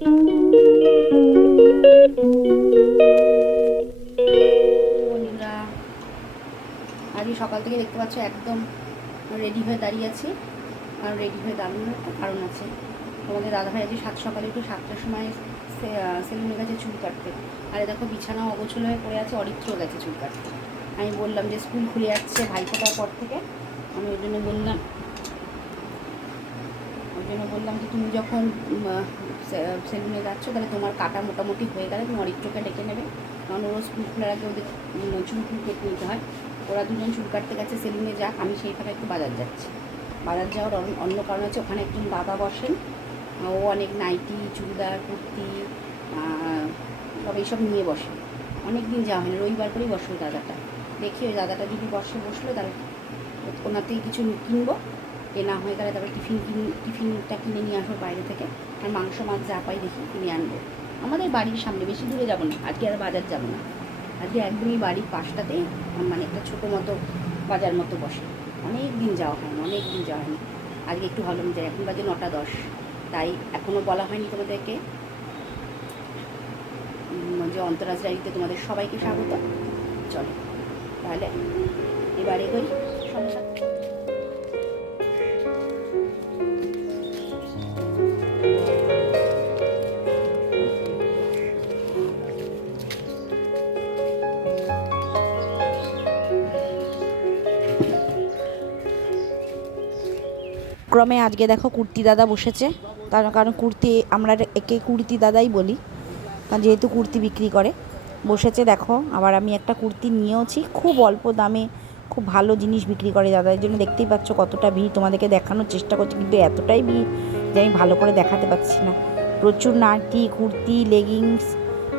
আজকে সকাল থেকে দেখতে পাচ্ছ একদম রেডি হয়ে দাঁড়িয়ে আছি। আর রেডি হয়ে দাঁড়ানোর একটা কারণ আছে। তোমাদের দাদাভাই আজকে সাত সকালে একটু সাতটার সময় সেলুনে গেছে চুল কাটতে। আর দেখো বিছানা অগোছল হয়ে পড়ে আছে অরিত্র গেছে চুল কাটতে। আমি বললাম যে স্কুল খুলে যাচ্ছে ভাই ফোটার পর থেকে। আমি ওই জন্য বললাম, ওই জন্য বললাম যে তুমি যখন সেলুনে যাচ্ছ, তাহলে তোমার কাটা মোটামুটি হয়ে গেলে তুমি অরিত্রকে ডেকে নেবে। কারণ ওরা স্কুল খোলার আগে ওদের চুল ফুল কেটে নিতে হয়। ওরা দুজন চুল কাটতে গেছে সেলুনে যাক, আমি সেই একটু বাজার যাচ্ছি। বাজার যাওয়ার অন্য- কারণ হচ্ছে ওখানে একজন বাবা বসেন। ও অনেক নাইটি, চুড়িদার, কুর্তি সব এইসব নিয়ে বসে। অনেক দিন যাওয়া হয়নি, রবিবার করেই বসে দাদাটা। দেখি ওই দাদাটা যদি বসে, বসল, তাহলে থেকে কিছু কিনবো। কেনা হয়ে গেলে তারপরে টিফিন কিন, টিফিনটা কিনে নিয়ে আসব বাইরে থেকে আর মাংস, মাছ যা পাই দেখি কিনে আনব। আমাদের বাড়ির সামনে, বেশি দূরে যাব না, আজকে আর বাজার যাব না। আজকে একদমই বাড়ির পাশটাতেই মানে একটা ছোটো মতো বাজার মতো বসে। অনেক দিন যাওয়া হয় না অনেক দিন যাওয়া হয়নি। আজকে একটু ভালো যাই এখন বাজে নটা দশ। তাই এখনও বলা হয়নি তোমাদেরকে। যে অন্তরাজ ডায়েরিতে তোমাদের সবাইকে স্বাগত। চলো, তাহলে এবারে এগোই সঙ্গে ক্রমে আজকে দেখো কুর্তি দাদা বসেছে। তার কারণ কুর্তি আমরা একে কুর্তি দাদাই বলি, কারণ যেহেতু কুর্তি বিক্রি করে। বসেছে দেখো, আবার আমি একটা কুর্তি নিয়েওছি, খুব অল্প দামে খুব ভালো জিনিস বিক্রি করে দাদা। এর জন্য দেখতেই পাচ্ছ কতটা ভিড়, তোমাদেরকে দেখানোর চেষ্টা করছি, কিন্তু এতটাই ভিড় যে আমি ভালো করে দেখাতে পারছি না। প্রচুর নাইটি কুর্তি লেগিংস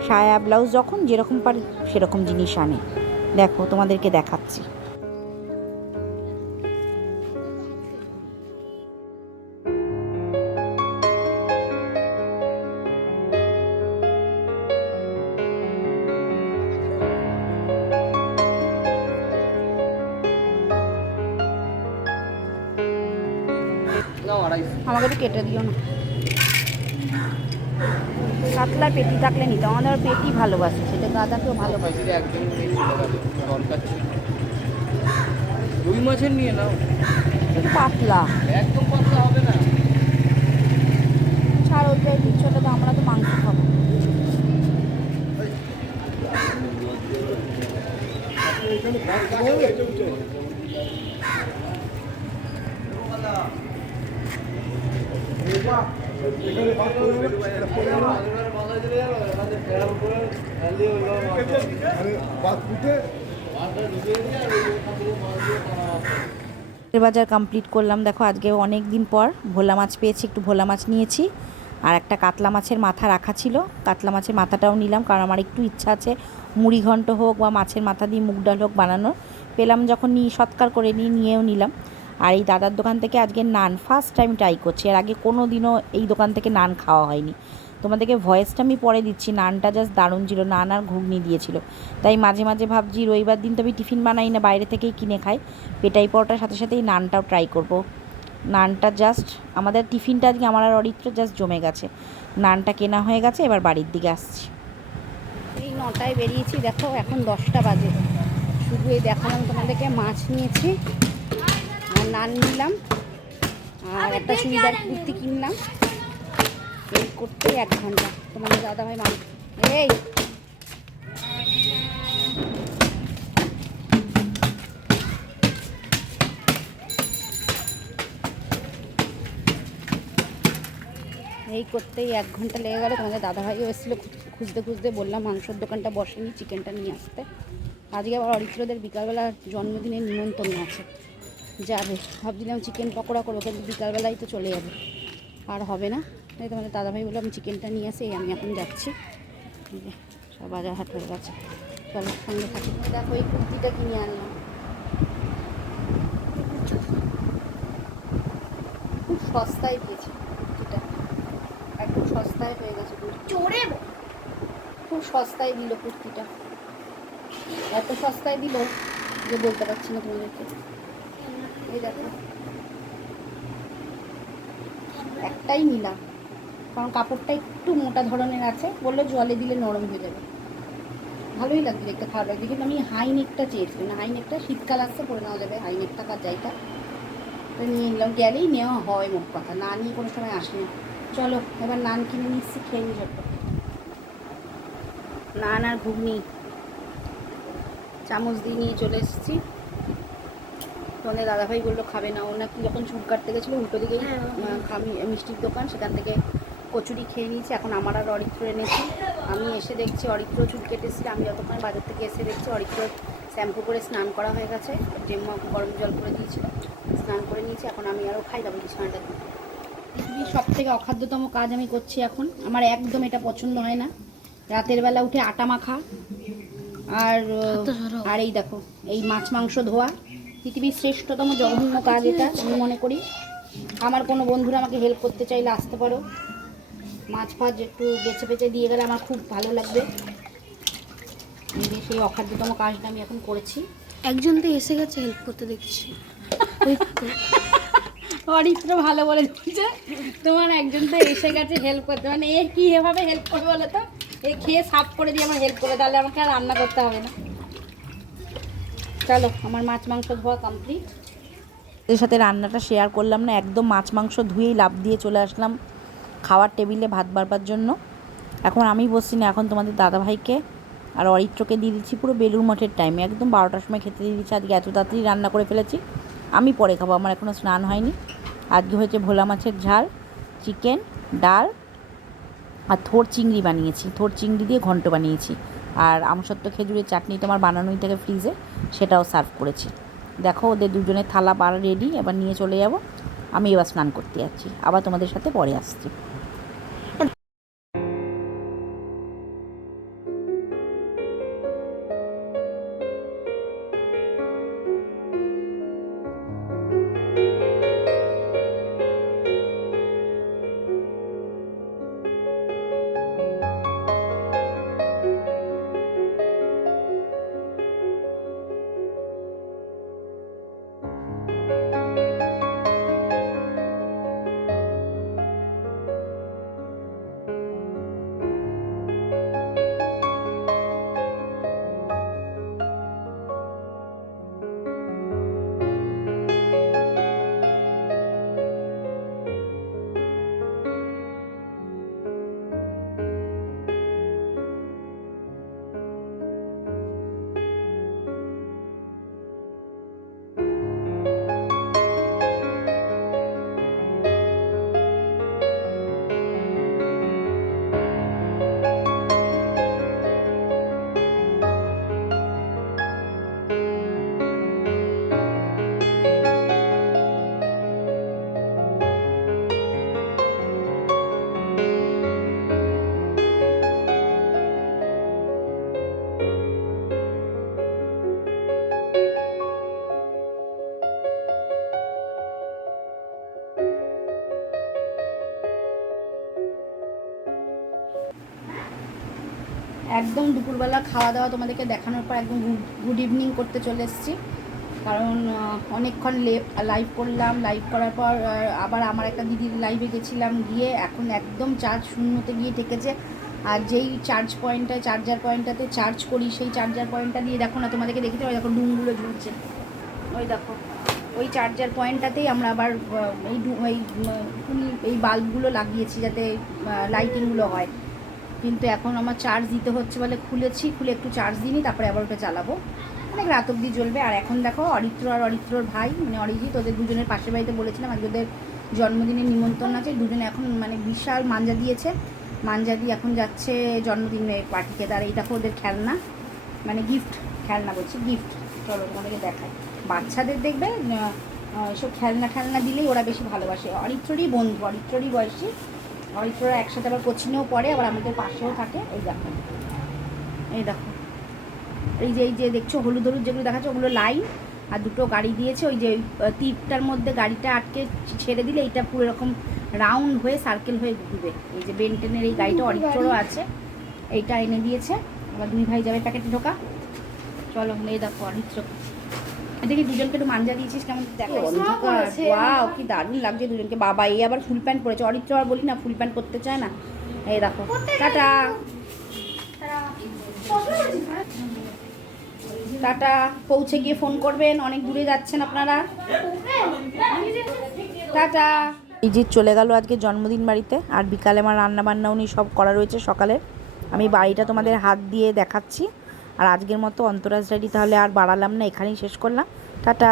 সায়া ব্লাউজ যখন যেরকম পারি সেরকম জিনিস আনে। দেখো তোমাদেরকে দেখাচ্ছি। আমাকে তো কেটে দিও না। কাতলার পেটি থাকলে নিতাম আমাদের পেটি ভালোবাসে সেটা দাদাকেও ভালোবাসে। রুই মাছের নিয়ে নাও। পাতলা। একদম পাতলা হবে না। ছাড় দিচ্ছ তো আমরা তো মাংস খাব। বাজার কমপ্লিট করলাম। দেখো, আজকে অনেক দিন পর ভোলা মাছ পেয়েছি, একটু ভোলা মাছ নিয়েছি। আর একটা কাতলা মাছের মাথা রাখা ছিল। কাতলা মাছের মাথাটাও নিলাম, কারণ আমার একটু ইচ্ছা আছে মুড়ি ঘন্ট হোক বা মাছের মাথা দিয়ে মুগ ডাল হোক বানানোর। পেলাম যখন নিয়ে সৎকার করে নিয়ে নিয়েও নিলাম। আর এই দাদার দোকান থেকে আজকে নান ফার্স্ট টাইম ট্রাই করছি। এর আগে কোনো দিনও এই দোকান থেকে নান খাওয়া হয়নি। তোমাদেরকে ভয়েসটা আমি পরে দিচ্ছি। নানটা জাস্ট দারুণ ছিল, নান আর ঘুগনি দিয়েছিল। তাই মাঝে মাঝে ভাবছি, রবিবার দিন তো আমি টিফিন বানাই না, বাইরে থেকেই কিনে খাই। পেটাই পরোটার সাথে সাথে এই নানটাও ট্রাই করব। নানটা জাস্ট আমাদের টিফিনটা আজকে আমার আর অরিত্র জাস্ট জমে গেছে। নানটা কেনা হয়ে গেছে, এবার বাড়ির দিকে আসছি। এই নটায় বেরিয়েছি, দেখো এখন দশটা বাজে। শুধু এই দেখালাম তোমাদেরকে, মাছ নিয়েছি। নান নিলাম আর একটা চুড়িদার কুর্তি কিনলাম। এই করতেই এক ঘণ্টা। তোমাদের দাদা ভাই মান এই! এই করতেই এক ঘণ্টা লেগে গেলো। তোমাদের দাদাভাইও এসেছিল। খুঁজতে খুঁজতে বললাম মাংসর দোকানটা বসেনি চিকেনটা নিয়ে আসতে। আজকে আবার অরিত্রদের বিকালবেলা জন্মদিনের নিমন্ত্রণ আছে। যাবে। ভাবছিলাম চিকেন পকোড়া করব কিন্তু বিকালবেলায় তো চলে যাবে। আর হবে না। তাই তোমাদের দাদাভাই বলল আমি চিকেনটা নিয়ে আসি আমি এখন যাচ্ছি। সব বাজার হাট হয়ে গেছে। চলো সঙ্গে থাকি। দেখো এই কুর্তিটা কিনে আনলাম। খুব সস্তায় দিয়েছে কুর্তিটা। একদম সস্তায় হয়ে গেছে খুব সস্তায় দিল কুর্তিটা। এত সস্তায় দিল যে বলতে পারছি না তোমাদেরকে। একটাই নিলাম কারণ কাপড়টা একটু মোটা ধরনের আছে, বলল জলে দিলে নরম হয়ে যাবে। ভালোই লাগবে দেখতে, খারাপ লাগবে কিন্তু আমি হাই নেকটা চেয়েছিলাম না হাই নেকটা শীতকাল আসছে, পরে নেওয়া যাবে। হাই নেকটা কার যাইটা তো নিয়ে নিলাম। গেলেই নেওয়া হয় মোট কথা। না নিয়ে কোনো সময় আসি না। চলো, এবার নান কিনে নিচ্ছি খেয়ে নি ঝটপট। নান আর ঘুগনি। চামচ দিয়ে নিয়ে চলে এসেছি। তোমাদের দাদাভাই বলল খাবে না। ও নাকি যখন চুল কাটতে গেছিল উল্টো দিকেই আহ, খামি মিষ্টির দোকান সেখান থেকে কচুরি খেয়ে নিয়েছি। এখন আমার আর অরিত্র এনেছি। আমি এসে দেখছি অরিত্র চুল কেটেছি আমি যতক্ষণ বাজার থেকে এসে দেখছি অরিত্র শ্যাম্পু করে স্নান করা হয়ে গেছে। জেম্মা গরম জল করে দিয়েছিল স্নান করে নিয়েছি। এখন আমি আরও খাই যাব বিছানাটা পৃথিবীর সব থেকে অখাদ্যতম কাজ আমি করছি এখন। আমার একদম এটা পছন্দ হয় না। রাতের বেলা উঠে আটা মাখা। আর আর এই দেখো এই মাছ মাংস ধোয়া। পৃথিবীর শ্রেষ্ঠতম জঘন্য কাজ এটা আমি মনে করি। আমার কোনো বন্ধুরা আমাকে হেল্প করতে চাইলে আসতে পারো। মাছ ফাছ একটু বেছে বেছে দিয়ে গেলে আমার খুব ভালো লাগবে। সেই অখাদ্যতম কাজটা আমি এখন করেছি। একজন তো এসে গেছে হেল্প করতে দেখছি। অরিত্র ভালো বলে দিচ্ছে তোমার একজন তো এসে গেছে হেল্প করতে। মানে এ কি এভাবে হেল্প করবে বলো তো? এ খেয়ে সাফ করে দিয়ে আমার হেল্প করে তাহলে আমাকে আর রান্না করতে হবে না। চলো, আমার মাছ, মাংস ধোয়া কমপ্লিট এর সাথে রান্নাটা শেয়ার করলাম না, একদম মাছ, মাংস ধুয়েই লাভ দিয়ে চলে আসলাম খাওয়ার টেবিলে ভাত বাড়বার জন্য। এখন আমি বসছি না, এখন তোমাদের দাদাভাইকে আর অরিত্রকে দিয়ে দিচ্ছি পুরো বেলুর মঠের টাইমে একদম বারোটার সময় খেতে দিয়ে দিচ্ছি, আজকে এত তাড়াতাড়ি রান্না করে ফেলেছি। আমি পরে খাব, আমার এখনও স্নান হয়নি। আজকে হয়েছে ভোলা মাছের ঝাল চিকেন ডাল আর থোর চিংড়ি বানিয়েছি। থোর চিংড়ি দিয়ে ঘন্ট বানিয়েছি। আর আমসত্ব খেজুরের চাটনি তোমার বানানোই থাকে ফ্রিজে সেটাও সার্ভ করেছি। দেখো, ওদের দুজনের থালা বার রেডি এবার নিয়ে চলে যাব। আমি এবার স্নান করতে যাচ্ছি। আবার তোমাদের সাথে পরে আসছি। একদম দুপুরবেলা খাওয়া দাওয়া তোমাদেরকে দেখানোর পর একদম গুড ইভিনিং করতে চলে এসেছি। কারণ অনেকক্ষণ লাইভ করলাম লাইভ করার পর আবার আমার একটা দিদির লাইভে গেছিলাম গিয়ে এখন একদম চার্জ শূন্যতে গিয়ে ঠেকেছে। আর যেই চার্জ পয়েন্টটা চার্জার পয়েন্টটাতে চার্জ করি, সেই চার্জার পয়েন্টটা দিয়ে দেখো না, তোমাদেরকে দেখেছি ওই দেখো ডুমগুলো ঝুলছে। ওই দেখো, ওই চার্জার পয়েন্টটাতেই আমরা আবার এই এই এই বাল্বগুলো লাগিয়েছি যাতে লাইটিংগুলো হয়। কিন্তু এখন আমার চার্জ দিতে হচ্ছে বলে খুলেছি, খুলে একটু চার্জ দিই তারপরে আবার ওটা চালাবো অনেক রাত অবধি জ্বলবে, আর এখন দেখো অরিত্র আর অরিত্রর ভাই মানে অরিজিৎ, ওদের দুজনের পাশের বাড়িতে বলেছিলাম, আজকে ওদের জন্মদিনের নিমন্ত্রণ আছে, দুজনে এখন মানে বিশাল মাঞ্জা দিয়েছে। মাঞ্জা দিয়ে এখন যাচ্ছে জন্মদিনের পার্টিতে তার এই দেখো ওদের খেলনা মানে গিফট খেলনা বলছি গিফট চলো তোমাদেরকে দেখায় বাচ্চাদের দেখবে এসব খেলনা খেলনা দিলেই ওরা বেশি ভালোবাসে। অরিত্ররই বন্ধু, অরিত্ররই বয়সী। অরিত্ররা একসাথে আবার কোচিংয়েও পড়ে আবার আমাদের পাশেও থাকে। এই দেখো। এই দেখো। এই যে এই যে দেখছ হলুদ হলুদ যেগুলো দেখাচ্ছে ওগুলো লাইন। আর দুটো গাড়ি দিয়েছে ওই যে টিপটার মধ্যে গাড়িটা আটকে ছেড়ে দিলে এইটা পুরো এরকম রাউন্ড হয়ে সার্কেল হয়ে ঘুরবে এই যে বেন্টেনের এই গাড়িটা অরিত্ররও আছে। এইটা এনে দিয়েছে। আবার দুই ভাই যাবে প্যাকেটে ঢোকা। চলো এই দেখো অরিত্র। এদিকে দুজনকে একটু মাঞ্জা দিয়েছিস কেমন দেখো ওয়াও কি দারুণ লাগছে দুজনকে। বাবা এই আবার ফুল প্যান্ট পরেছে। অরিত্র আর বলি না ফুল প্যান্ট করতে চায় না। এই দেখো টাটা। টাটা। পৌঁছে গিয়ে ফোন করবেন অনেক দূরে যাচ্ছেন আপনারা। টাটা। ইজিৎ চলে গেল আজকে জন্মদিন বাড়িতে আর বিকালে আমার রান্না বান্না উনি সব করা রয়েছে সকালে। আমি বাড়িটা তোমাদের হাত দিয়ে দেখাচ্ছি। আর আজকের মতো অন্তরাজ ডায়েরি তাহলে আর বাড়ালাম না এখানেই শেষ করলাম। টাটা!